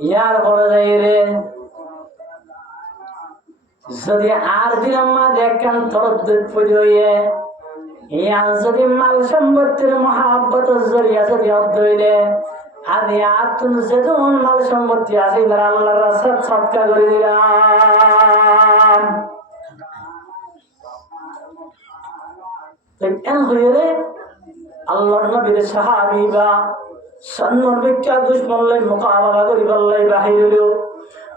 ইয়ার পরে যাই রে যদি আর দিলাম মা দেখেন তরদ্দুত পুজোয়ে ইয়ার যদি মাল সম্পত্তির মহাব্বত জরিয়া যদি অধ্যইলে আদি আতুন যেমন মাল সম্পত্তি আছে আল্লাহর রাস্তায় সৎকার করে দিলাম। কেন হয়ে রে আল্লাহর নবীর সাহাবীরা সন্ন্যর বিখ্যাত দুশমনলাই মোকাবেলা করি বললাই বাহির হইল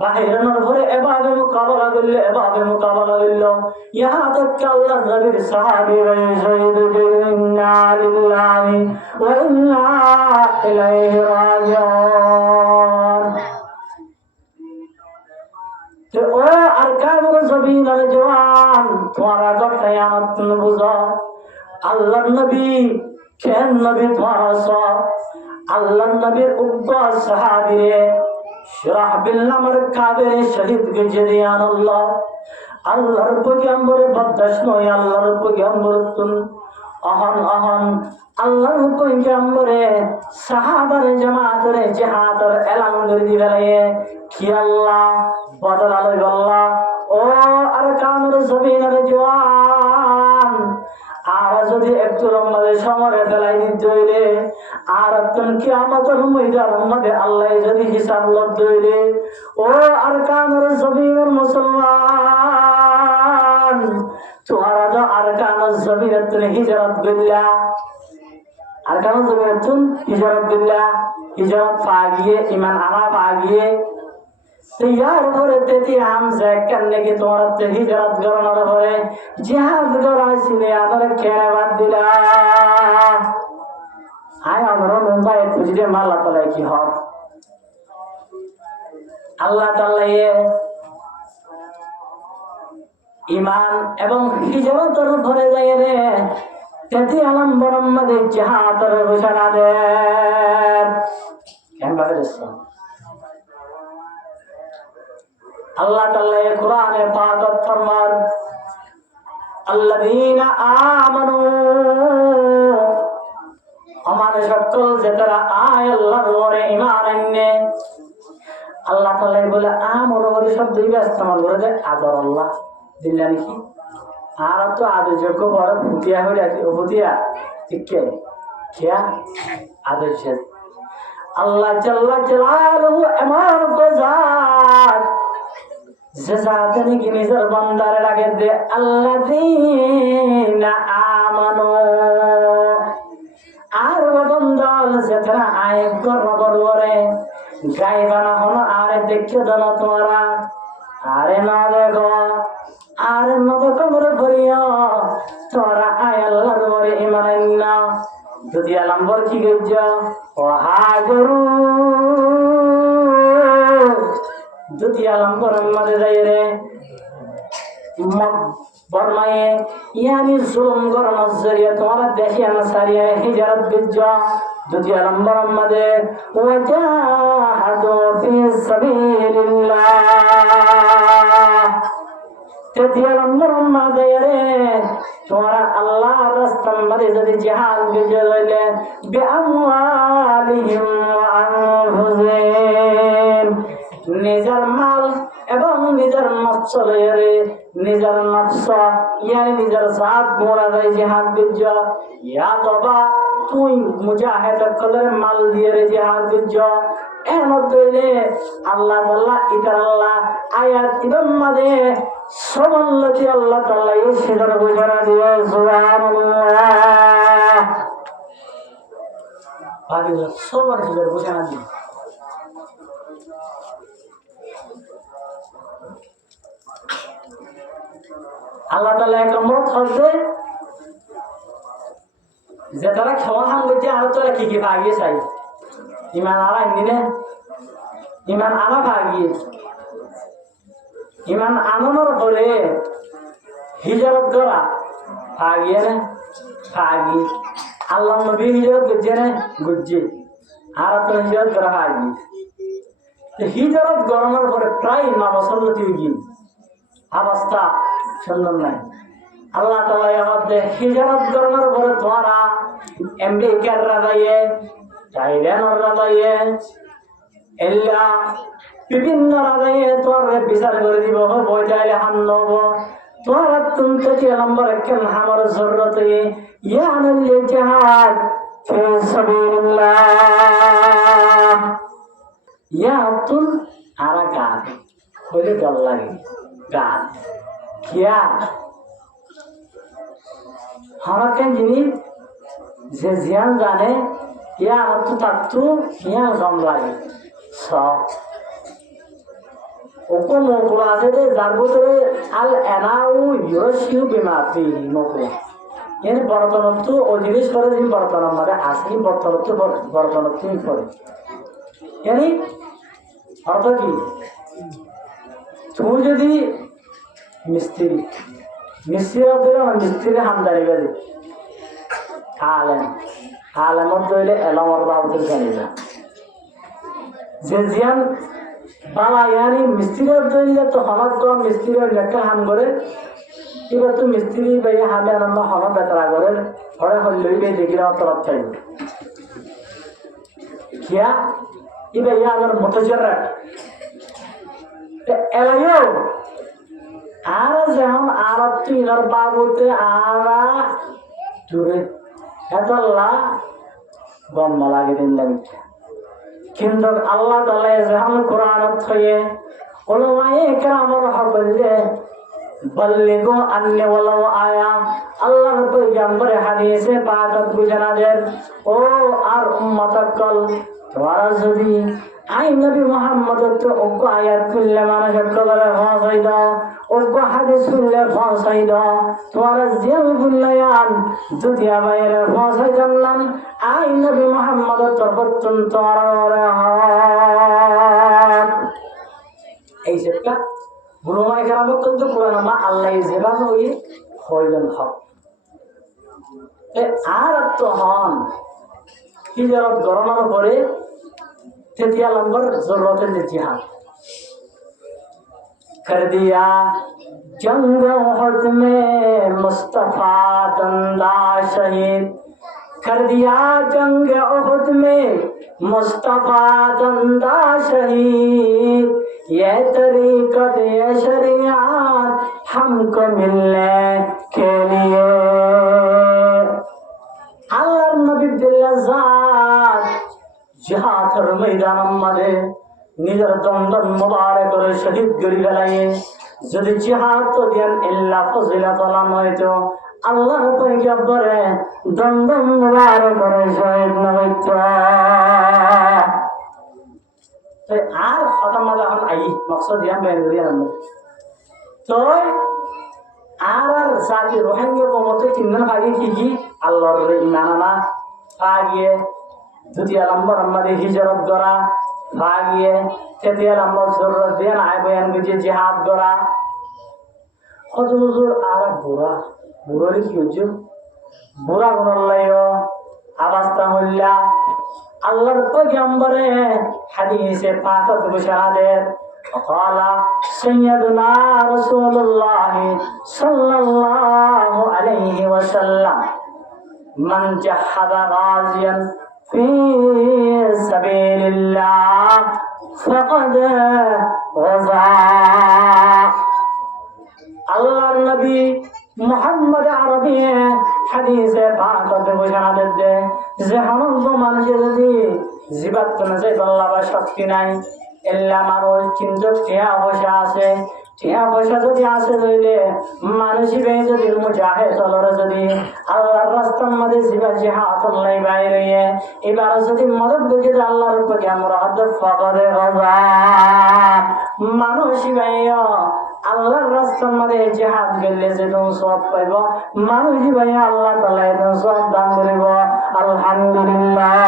বাহিরানোর ঘরে এভাবে মোকাবেলা করল এভাবে মোকাবেলা করল ইহা তক আল্লাহর নবীর সাহাবীরা শহীদ ইন্না লিল্লাহি ওয়া ইন্না ইলাইহি রাজিউন। তো ও আরকানুল জবিনার জওয়ান তোমারা কথা আমার বুঝো আল্লাহর নবী কেন নবী তোমারা আল্লাহর নবীর উগ্র সাহাবীরে শুরাহবিল নামের কাবের শহীদ গেছে দিয়ান আল্লাহ আল্লাহর পয়গম্বরে বদদাস নয় আল্লাহর পয়গম্বরতুন অহন অহন আল্লাহর পয়গম্বরে সাহাবারে জামাতরে জিহাদের এলান করে দিবেলে কি আল্লাহ বদল আলাই আল্লাহ ও আরকানুল জবিনের জওয়ান আর যদি একটু আমাদের সমরে ফেলাই দিতে হইলে আর তুমি কিয়ামতের ময়দানের মধ্যে আল্লাহ যদি হিসাব লব্ধ হইলে ও আরকানুল জবিনের মুসলমান তোমারা তো আরকানুল জবিনের তুমি হিজরত করলা আরকানুল জবিনের তুমি হিজরত করলা হিজরত পাগিয়ে ইমান আনা পাগিয়ে ইয়ার পরে তেতি হামজা কেনে কি তোমার হিজরত করানোর পরে জিহাদ করাইছিল আমার কেনে বাদ দিলা আয় আমরা মুম্বাই খুঁজলে মাল্লা তলায় কি হব আল্লাহ তাআলা ইমান এবং হিজরতের উপরে যায় রে তেতি আলম্বর আমাদের জিহাদের ঘোষণা দেন কেন বাদ দিছো আল্লাহ তাআলা কোরআনে পাক ফরমান আল্লাযীনা আমানু আমার সকল যারা আয় আল্লাহর উপরে ঈমান আননে আল্লাহ তাআলা বলে আমানু বলে শব্দ ইস্তেমাল করে দেয় আদর আল্লাহ দিলেন কি আর তো আদর যোগ্য বড় ফুটিয়া হয়ে আছে ও ফুটিয়া ঠিক কে কিয়া আদর আল্লাহ জাল্লা জালালুহু এমন গোজাত জাযাতানি কি নিজের বান্দারে লাগে দে আল্লাযীনা আমানু আর বন্দল যেটা আয় গর্বরে গায়বানা হলো আরে দেখে দাও তোমরা আরে না দেখো আরে না দেখো মরে ভরিও তোমরা আয় আল্লাহর উপরে ঈমান আননা যদি আলম্বর কি গজ্জ ও হাজরু যদি আলম্বর আমাদের যায় রে বর্মায়ে ইয়ানি জুলুম করানোর জরিয়া তোমরা দেশে আনসারিয়া হিজরত গজ্জ যদি আলম্বর আমাদের ওয়াজাহাদু ফি সাবিলিল্লাহ যদি আলম্বর আমাদের রে তোমরা আল্লাহর রাস্তায় মধ্যে যদি জিহাদ গজ্জ হইলে বিআমওয়ালিহিম ওয়া আনফুসিহিম নিজের মাল এবং নিজের মৎসরে নিজের নফস ইয়ানি নিজের জাত মোরা যায় জিহাদ গজ্জ ইয়া তবা তুই মুজাহিদ কলর মাল দিয়ে রে জিহাদ গজ্জ এন দইলে আল্লাহ তাআলা ইতার আল্লাহ আয়াত ইবাম মাদে সবল্লতি আল্লাহ তাআলা এই সেটার ঘোষণা দিয়ে সুবহানাল্লাহ ভাবি সবার সেটার ঘোষণা দিয়ে আল্লাহ তাআলা একটা মত হচ্ছে যে তারা খাওয়া হাম করছে আর তোরা কি কি ভাগিয়ে চাই ইমান আলা নিনে ইমান আলা ভাগিয়ে ইমান আনানোর পরে হিজরত করা ভাগিয়ে না ভাগি আল্লাহ নবী হিজরত করছে না গুজছে আর তো হিজরত করা ভাগি হিজরত গরমের পরে প্রায় 9 বছর গিয়ে অবস্থা সুন্দর নাই আল্লাহ তাআলা আমাদের হিজরত করার পরে তোমরা আমেরিকার রাজায়ে চাইনার রাজায়ে এল্লা বিভিন্ন রাজাইয়ে তোর বিচার করে দিব বই যাইলে হান নব তোর অত্যন্ত নম্বর কেন আমার জরুরত ইয়ানুল জিহাদ ফি সাবিলিল্লাহ ইয়াতুল আরাকাত হইলে দল লাগে গান কিয়া হারাকেন যিনি যে জিয়ান জানে ইয়া তো তাত্তু ইয়া জম লাগে সব ওকো মকুলা আছে যে যার ভিতরে আল এনাউ ইউরশিউ বিমাতি মকুলা এনে বর্তনত্ব ও জিনিস করে যিনি বর্তমান মানে আসি বর্তনত্ব বর্তনত্বই করে এনে অর্থ কি তুমি যদি মিস্ত্রি মিস্ত্রি হামদানি গেছে আলেমর দইলে এলমর বাবুদের জানি না যে জিয়ান বাবা ইয়ানি মিস্ত্রির দইলে তো হনক কম মিস্ত্রির লেখা হাম করে এবার তো মিস্ত্রি বাইরে হামে আনন্দ হনক বেতরা করে ঘরে হইলই বে দেখিরা তরফ চাই কিয়া এবার ইয়া আমার মতজরা এলাইও আর যেমন আর তিনর বাবুতে আরা দূরে এতল্লা গম লাগে দিন লাগে কিন্তু আল্লাহ তাআলা যেমন কোরআনত হয়ে ওলামায়ে কেরামর হকলে বল্লিগু আন্নি ওয়ালাউ আয়া আল্লাহর পয়গম্বর হাদিসে পাকত বুঝানাদের ও আর উম্মতাকল তোরা যদি আই নবী মুহাম্মদ তো ওগো আয়াত খুললে মানুষ কবরে পৌঁছাই দাও ওগো হাদিস খুললে পৌঁছাই দাও তোরা জেল খুললেন দুটিয়া বাইরে পৌঁছাই জানলাম আই নবী মুহাম্মদ তো পর্যন্ত এই সেটা বুড়োমাই কেরাম কিন্তু কোরআন মা আল্লাহ যেভাবে ওই হইলেন হক আর তো হন হিজরত গণনার পরে तृतीय नंबर जरूरत जिहाद कर दिया जंग उहद में मुस्तफा दंदा शहीद कर दिया जंग उहद में मुस्तफा दंदा शहीद ये तरीक़त ये शरीयत हमको मिलने के लिए अल्लाह नबी दिल्लाज़ात जिहादर मैदान मध्य निजर दंदन मुबारक करे शहीद करी गलाये যদি জিহাদ তো দেন ইল্লা ফজিলাত নয় তো আল্লাহ পয়গম্বরে দন্দন মুবারক করে শহীদ নবীত আর খতম যখন আই মকসদ ইয়াম বের করি আমরা তো আর জাতি রোহিঙ্গা কমতে তিনজন আগে কি আল্লাহর ঈমান আনা আগিয়ে द्वितीय नंबर हमारे हिजरत करा भागिए तृतीय नंबर जरूरत दिया आय बयान कीजिए जिहाद करा हुजूर आरा बुरा बुरा की हुजू बुरा गुनल्लायो अवस्था हुल्ला अल्लाहर पैगंबरे हदीसे पाकत बशादत قال سيدنا رسول الله صلى الله عليه وسلم من جحد غازيا في سبيل الله فقد غزا الله النبي محمد عربي حديث পাকত ঘোষণা দেতে যে সমস্ত মানুষের যদি জীবাত নজে আল্লাহ বা শক্তি নাই এল্লা মানুষ কিন্তু টিয়া পয়সা আছে টিয়া পয়সা যদি আসে রইলে মানুষই বে যদি মুজাহিদ হলরে যদি আল্লাহর রাস্তার মধ্যে জিবা জিহাদ আল্লাহ বাইরে এবার যদি মদদ বুঝে আল্লাহর উপরে আমরা হাত ফাকারে গাজা মানুষই ভাইয়া আল্লাহর রাস্তার মধ্যে জিহাদ গেলে যে তুমি সওয়াব পাইব মানুষই ভাইয়া আল্লাহ তাআলা এত সওয়াব দান করিব আলহামদুলিল্লাহ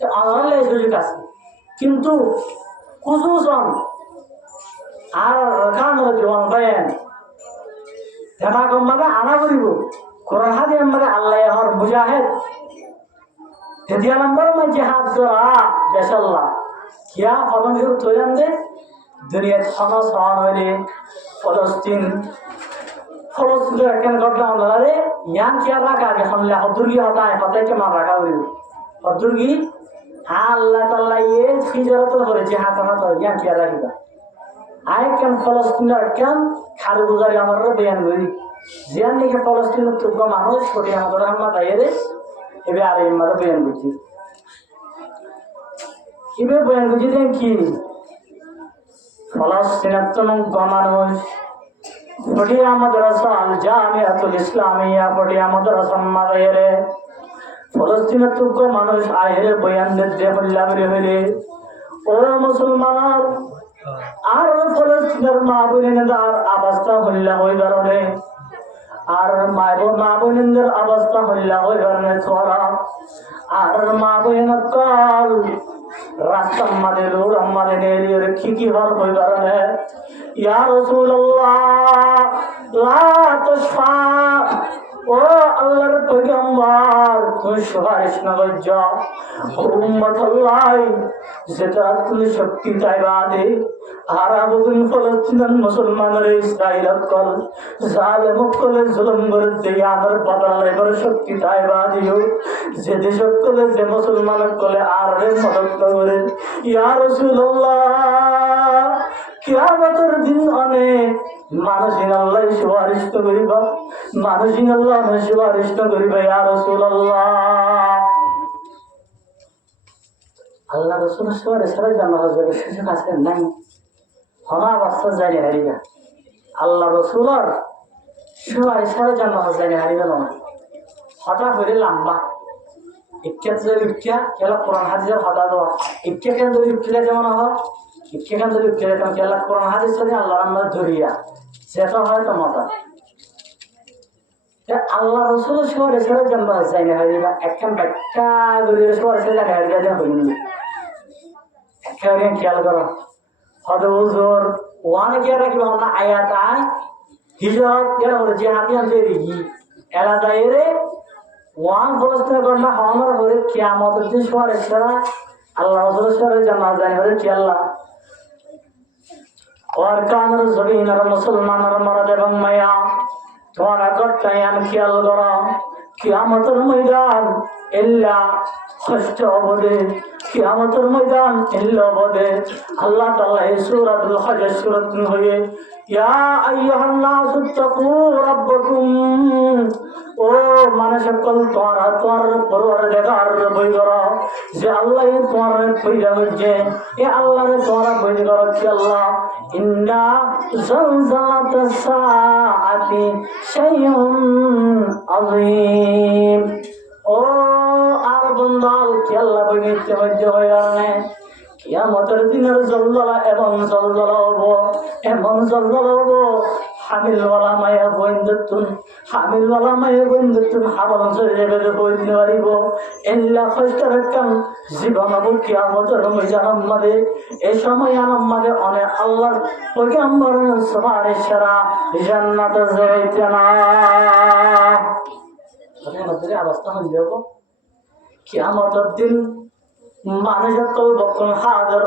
তো আল্লাহর সুযোগ আছে কিন্তু খুশুসান আর কানর জীবন পায়েন দেখা কমাদা আনা করিব কোরআন হাদিস আমাদের আল্লাহ হর মুজাহিদ দ্বিতীয় নম্বর में जिहाद करा जैसल्लाह क्या फरमान शुरू तो दे दुनिया हमास हन होले ফলস্তিন কেন ঘটনা হলো রে ইয়ান কি রাখা আগে हमला हदुर्गी होता है पता है कि मार रखा हुई हदुर्गी আল্লাহ তাআলা এই হিজরত করেছে হাত হাত জ্ঞান কি রাখিবা আই কেন ফলস্তিনের কেন খালি বুঝারি আমার বয়ান করি জিয়ান নাকি ফলস্তিনের টুকু মানুষ ছোটি আমাদের আমার বাইরে এবার আর এমার বয়ান করছি এবার বয়ান করছি দেন কি ফলস্তিনের তো মানুষ ছোটি আমাদের আল জামিয়াতুল ইসলামিয়া ছোটি আমাদের সম্মান বাইরে ফলস্তিনের টুকু মানুষ আহেরে বয়ান দিয়ে বললামরে হইলে ও মুসলমান আর ফলস্তিনের মা বোনেদের অবস্থা হইলা ওই কারণে আর মা বোনেদের অবস্থা হইলা ওই কারণে ছোড়া আর মা বোনের কাল রাস্তা আমাদের রোড আমাদের নেড়িয়ে কি হল ওই কারণে ইয়া রাসূলুল্লাহ লা তুশফা ও আল্লাহর পয়গম্বর তুমি সুপারিশ না করছো উম্মত আল্লাহ যেটা তুমি শক্তি চাইবা দে আর আবুদিন ফলস্তিনের মুসলমানের ইসরায়েল কল জালেম কলে জুলুম করে দেই আমার বদলা এবার শক্তি চাইবা দিও যে দেশ কলে যে মুসলমান কলে আর মদত করে ইয়া রাসূলুল্লাহ কিয়ামতের দিন অনেক মানুষিন আল্লাহ সুপারিশ করিবা মানুষিন আল্লাহ সুপারিশ করিবা ইয়া রাসূলুল্লাহ আল্লাহ রাসূলের সুপারিশ ছাড়া জান্নাত যাবে সুযোগ আছে নাই হনা বাস্তা যায় হারিবা আল্লাহ রাসূলের সুপারিশ ছাড়া জান্নাত যায় হারিবা না হঠাৎ করে লম্বা ইচ্ছা ইচ্ছা খেলা কোরআন হাদিসের হঠাৎ ইচ্ছা কেন যদি ইচ্ছা যেমন হয় সেখান থেকে যেরকম খেলা কোরআন হাদিস থেকে আল্লাহ আমরা ধরিয়া সেটা হয়তো মজা আল্লাহ রসুল শহরে ছেড়ে জানবা চাই না হারিবা একখান ব্যাখ্যা ধরিয়ে শহরে ছেড়ে হারিয়া দেওয়া হয়নি একেবারে খেয়াল করো হয়তো হুজুর ওয়ানে গিয়ে রাখবে আমরা আয়াত আয় হিজরত এরা বলে যে হাতি আনতে রিগি এরা যায় রে ওয়ান ফলস্তিনের ঘটনা হওয়ার পরে কিয়ামতের দিন শহরে ছেড়া আল্লাহ রসুল শহরে জানা যায় হলে কি আল্লাহ और कानर जमीन और मुसलमान और मर्द एवं माया तुम्हारा गट्टायान ख्याल करो कियामतेर मैदान इल्ला कष्ट अबदे कियामतेर मैदान इल्ला अबदे अल्लाह ताआला सूरतुल हज सूरत हुए या अय्युहान नास तकू रब्बकुम ओ मानुष कल तुम्हारा परवरदिगार भय करो जे अल्लाह तुम्हारे पैदा होजे ए अल्लाह ने तुम्हारा भय करो कि अल्लाह इन्ना ज़लज़लतस साअति शैउन अज़ीम ओ আর বন্দাল কি আল্লাহ বইতে মধ্যে হয়ে গেলে কিয়ামতের দিনের জলজলা এবং জলজলা হবো এমন জলজলা হবো হামিলওয়ালা মায়া বইন্দতুন হামিলওয়ালা মায়া বইন্দতুন হামল শরীরে বইতে পারিব এল্লা কষ্টরকাম জীবন কিয়ামতের ময়দান আমাদের এই সময় আমাদের অনেক আল্লাহর পয়গম্বর সুবহানাহু সারা জান্নাতে যাইতে না আমাদের অবস্থা হয়ে যাব কিয়ামতের দিন মানুষ কল বকন হাজার